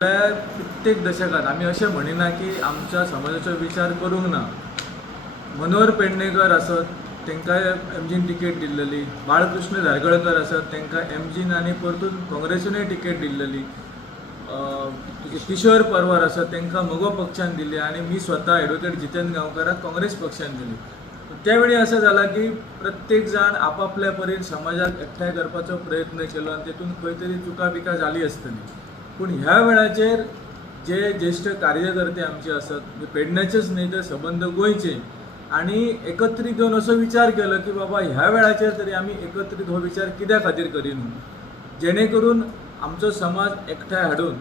कित्येक दशकात आम्ही असे म्हणिना की आमच्या समाजाचो विचार करूंक ना. मनोहर पेडणेकर असत तांकां एमजीन तिकेट दिल्ली, बाळकृष्ण धारगळकर असत तांकां एमजीन आनी परतून काँग्रेसीनूय तिकेट दिल्ली, किशोर परवार असत तांकां मगो पक्षान दिली आनी मी स्वता एडवोकेट जितेंद्र गांवकाराक काँग्रेस पक्षान दिली. त्यावेळी असं जाला की प्रत्येक जाण आपापल्या परीन समाजाक एकठांय करपाचो प्रयत्न केलो आनी तेतून खंय तरी चुका बिका जाली आसतली. पूण ह्या वेळाचेर जे ज्येष्ठ कार्यकर्ते आमचे असत, जे पेडण्याचेच न्ही तर संबंध गोंयचे, आणि एकत्रीत येवन असो विचार केलो की बाबा ह्या वेळाचेर तरी आमी एकत्रीत हो विचार कित्या खातीर करिना, जेणे करून आमचो समाज एकठांय हाडून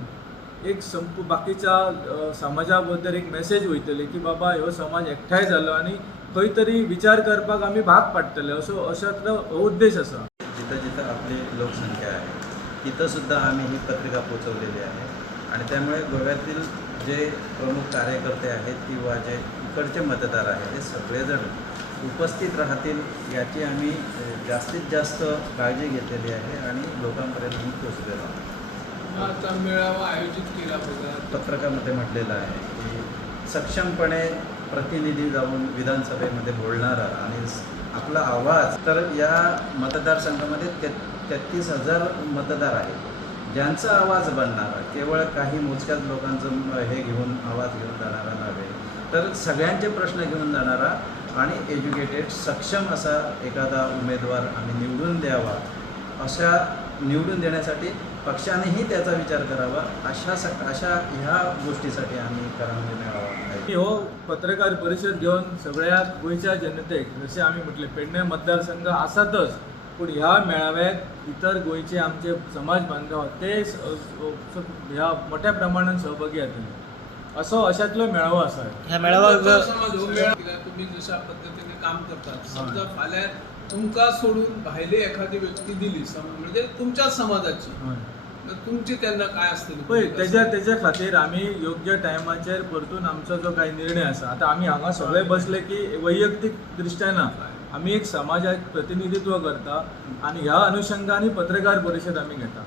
एक बाकीच्या समाजा बद्दल एक मेसेज वयतली की बाबा ह्यो समाज एकठांय जालो आनी खंय तरी विचार करपाक आमी भाग पाडटले, अशातलो हो उद्देश आसा. जिथं जिथं आपली लोकसंख्या आहे तिथं सुद्धा आम्ही ही पत्रिका पोचवलेली आहे आणि त्यामुळे गोव्यातील जे प्रमुख कार्यकर्ते आहेत किंवा जे इकडचे मतदार आहेत हे सगळेजण उपस्थित राहतील याची आम्ही जास्तीत जास्त काळजी घेतलेली आहे आणि लोकांपर्यंत पोचलेलो आहोत. आता मेळावा आयोजित केला होता, पत्रकामध्ये म्हटलेलं आहे की सक्षमपणे प्रतिनिधी जाऊन विधानसभेमध्ये बोलणारा आणि आपला आवाज, तर या मतदारसंघामध्ये 33,000 मतदार आहेत ज्यांचा आवाज बनणारा केवळ काही मोजक्याच लोकांचं हे घेऊन आवाज घेऊन जाणारा नव्हे, तर सगळ्यांचे प्रश्न घेऊन जाणारा आणि एज्युकेटेड सक्षम असा एखादा उमेदवार आम्ही निवडून द्यावा. अशा निवडून देण्यासाठी पक्षानेही त्याचा विचार करावा, अशा ह्या गोष्टीसाठी आम्ही करामध्ये मेळावा आहे. हो पत्रकार परिषद घेऊन सगळ्या गोंयच्या जनतेक, जसे आम्ही म्हटले पेडणे मतदारसंघ आसातच, पूण ह्या मेळाव्याक इतर गोंयचे आमचे समाज बांधव ते ह्या मोठ्या प्रमाणात सहभागी जातले, अशातलो मेळावो आसा. ह्या मेळावा समाज हो मेळावा तुम्ही जशा पद्धतीने काम करतात, समजा फाल्यां तुमकां सोडून भायली एखादी व्यक्ती दिली म्हणजे तुमच्या समाजाची, तुमची त्यांना काय असतली पळय तेज्या खातीर आमी योग्य टायमाचेर परतून आमचो जो काही निर्णय आसा, आतां आमी हांगा सगळे बसले की वैयक्तीक दृश्ट्यान आमी एक समाजाक प्रतिनिधित्व करता आणि ह्या अनुषंगाने पत्रकार परिषद आमी घेता.